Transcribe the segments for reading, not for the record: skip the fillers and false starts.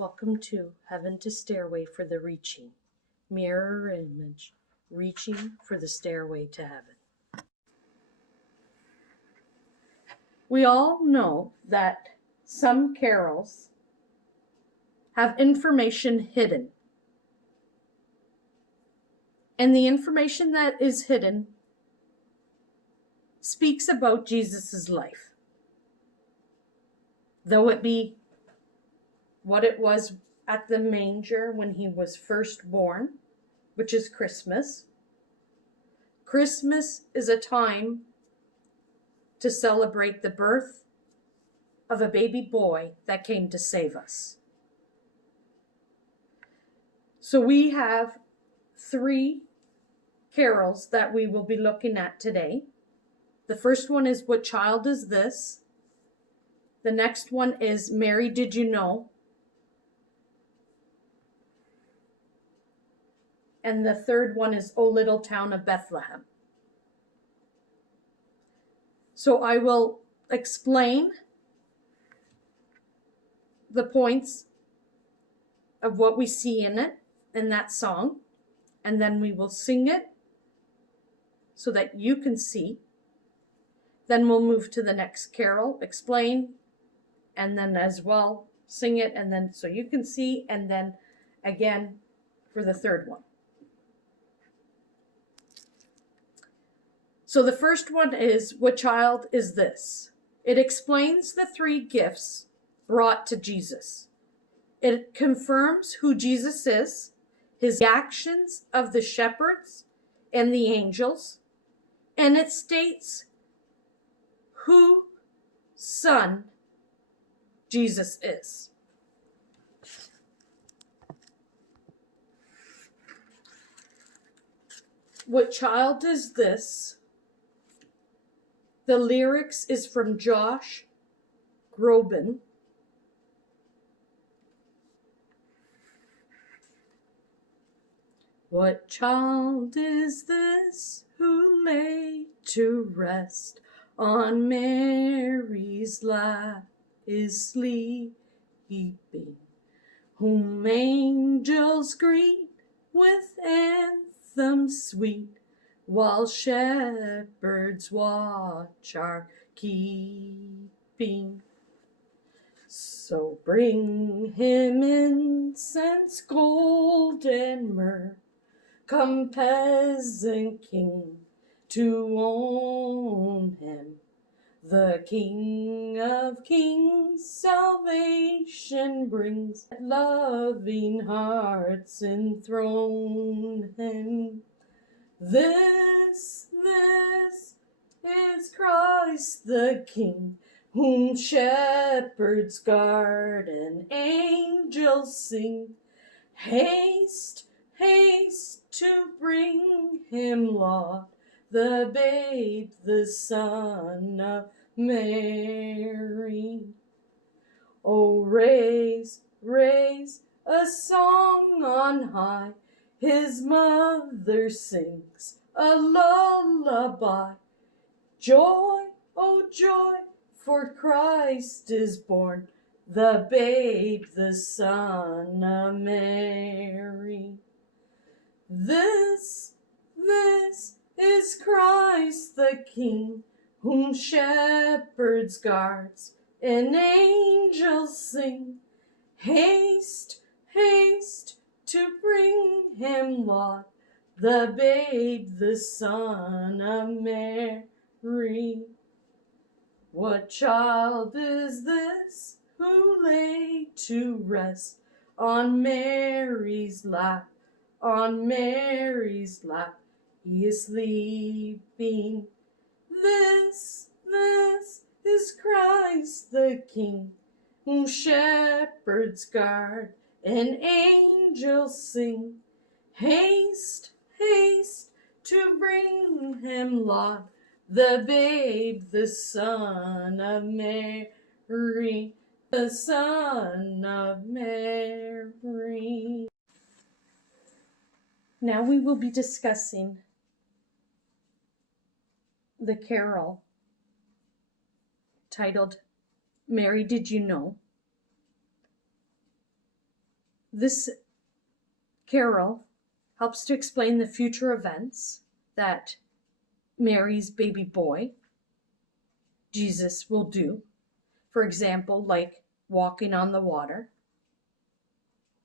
Welcome to Heaven to Stairway for the Reaching. Mirror image, reaching for the stairway to heaven. We all know that some carols have information hidden. And the information that is hidden speaks about Jesus' life. Though it be what it was at the manger when he was first born, which is Christmas. Christmas is a time to celebrate the birth of a baby boy that came to save us. So we have 3 carols that we will be looking at today. The first one is What Child Is This? The next one is Mary, Did You Know? And the third one is O Little Town of Bethlehem. So I will explain the points of what we see in it, in that song, and then we will sing it so that you can see. Then we'll move to the next carol, explain, and then as well sing it, and then so you can see, and then again for the third one. So the first one is, What Child Is This? It explains the 3 gifts brought to Jesus. It confirms who Jesus is, his actions of the shepherds and the angels, and it states who son Jesus is. What child is this? The lyrics is from Josh Groban. What child is this who lay to rest on Mary's lap is sleeping, whom angels greet with anthems sweet, while shepherds watch are keeping? So bring him incense, gold, and myrrh. Come, peasant king, to own him. The King of Kings salvation brings. Loving hearts enthrone him. This is Christ the King, whom shepherds guard and angels sing. Haste, haste to bring him laud, the babe, the Son of Mary. Oh, raise, raise a song on high, his mother sings a lullaby. Joy, oh joy, for Christ is born, the babe, the Son of Mary. This is Christ the King, whom shepherds guards and angels sing. Haste, haste to bring him laud, the babe, the Son of Mary. What child is this who lay to rest on Mary's lap? On Mary's lap he is sleeping. This is Christ the King, whom shepherds guard and angels sing. Haste, haste to bring him laud, the babe, the Son of Mary, the Son of Mary. Now we will be discussing the carol titled Mary, Did You Know? This carol helps to explain the future events that Mary's baby boy, Jesus, will do. For example, like walking on the water,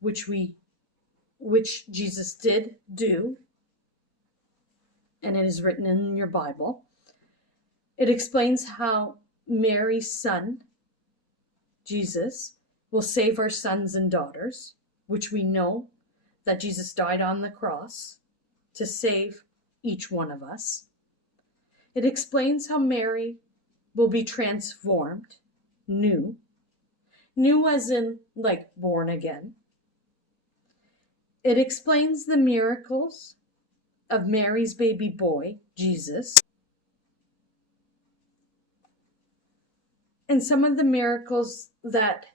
which Jesus did do, and it is written in your Bible. It explains how Mary's son, Jesus, will save our sons and daughters, which we know that Jesus died on the cross to save each one of us. It explains how Mary will be transformed, new as in like born again. It explains the miracles of Mary's baby boy, Jesus, and some of the miracles that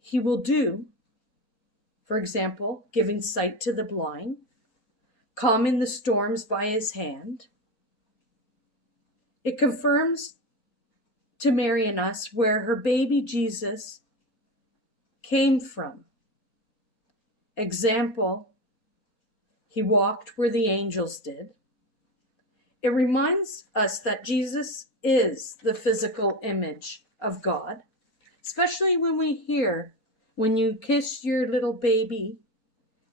he will do. For example, giving sight to the blind, calming the storms by his hand. It confirms to Mary and us where her baby Jesus came from. Example, he walked where the angels did. It reminds us that Jesus is the physical image of God, especially when we hear, when you kiss your little baby,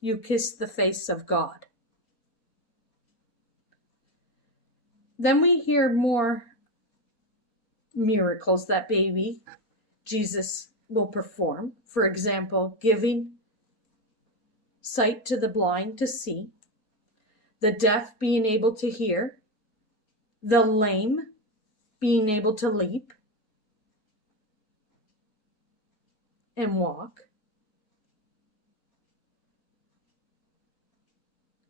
you kiss the face of God. Then we hear more miracles that baby Jesus will perform. For example, giving sight to the blind to see, the deaf being able to hear, the lame being able to leap and walk,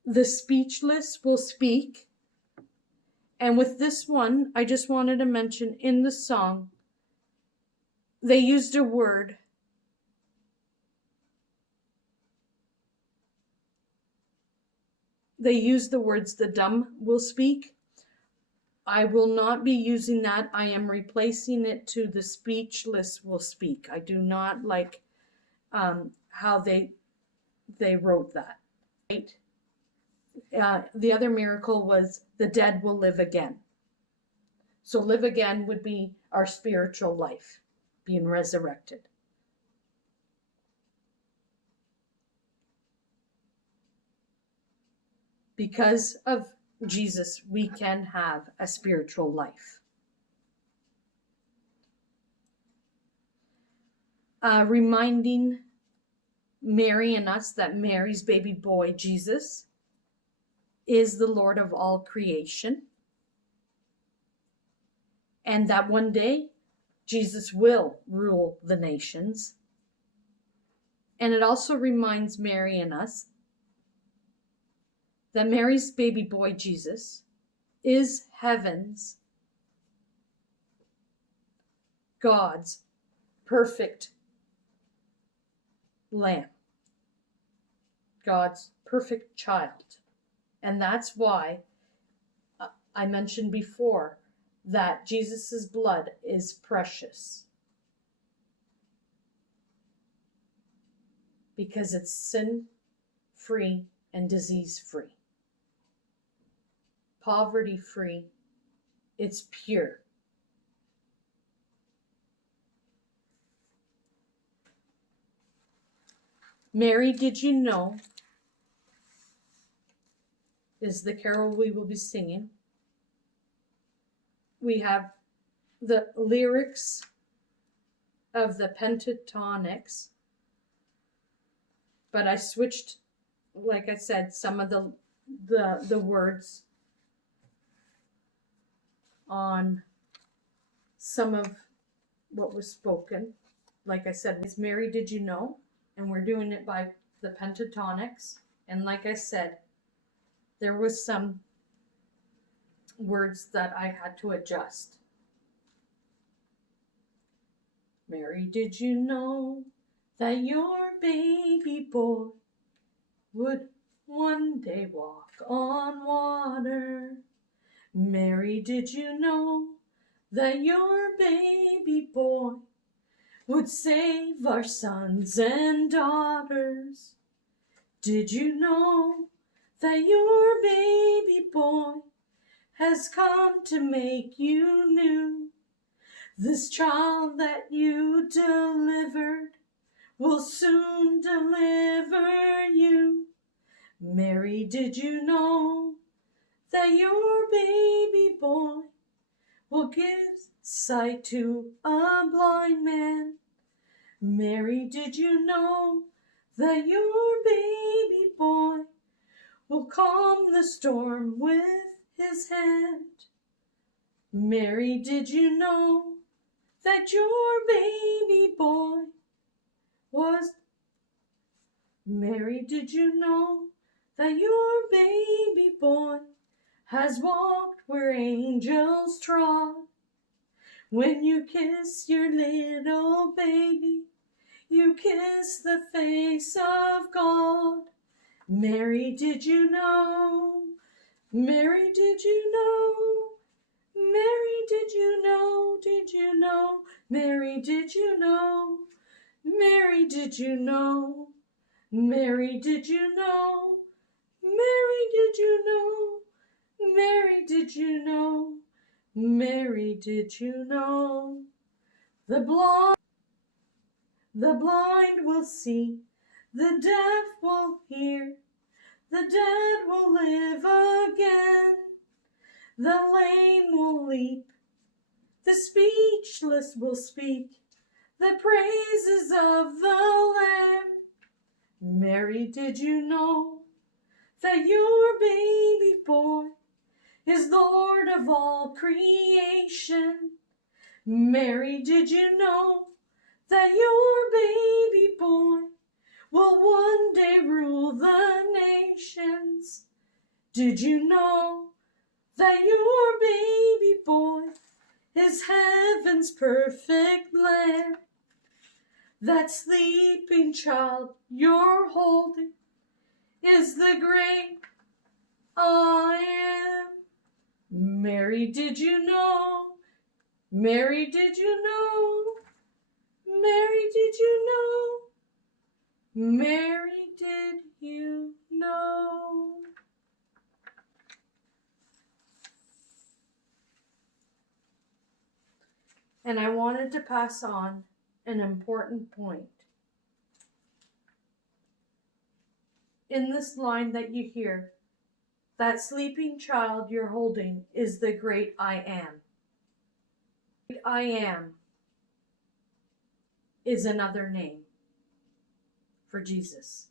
the speechless will speak. And with this one, I just wanted to mention in the song, they used a word. They used the words, the dumb will speak. I will not be using that. I am replacing it to the speechless will speak. I do not like how they wrote that. Right? The other miracle was the dead will live again. So live again would be our spiritual life, being resurrected. Because of Jesus, we can have a spiritual life. Reminding Mary and us that Mary's baby boy, Jesus, is the Lord of all creation. And that one day, Jesus will rule the nations. And it also reminds Mary and us that Mary's baby boy, Jesus, is heaven's, God's perfect lamb, God's perfect child. And that's why I mentioned before that Jesus's blood is precious, because it's sin-free and disease-free, poverty-free. It's pure. Mary, did you know, is the carol we will be singing. We have the lyrics of the pentatonics, but I switched, like I said, some of the words on some of what was spoken. Like I said, it's Mary, did you know? And we're doing it by the pentatonics. And like I said, there was some words that I had to adjust. Mary, did you know that your baby boy would one day walk on water? Mary, did you know that your baby boy would save our sons and daughters. Did you know that your baby boy has come to make you new? This child that you delivered will soon deliver you. Mary, did you know that your baby boy will give sight to a blind man? Mary, did you know that your baby boy will calm the storm with his hand? Mary, did you know that your baby boy was... Mary, did you know that your baby boy has walked where angels trod? When you kiss your little baby, you kiss the face of God. Mary, did you know? Mary, did you know? Mary, did you know? Did you know? Mary, did you know? Mary, did you know? Mary, did you know? Mary, did you know? Mary, did you know? Mary, did you know? The blind will see, the deaf will hear, the dead will live again, the lame will leap, the speechless will speak, the praises of the Lamb. Mary, did you know that your baby boy is Lord of all creation? Mary, did you know that your baby boy will one day rule the nations? Did you know that your baby boy is heaven's perfect lamb? That sleeping child you're holding is the great I am. Mary, did you know? Mary, did you know? Mary, did you know? Mary, did you know? And I wanted to pass on an important point. In this line that you hear, that sleeping child you're holding is the great I am. I am is another name for Jesus.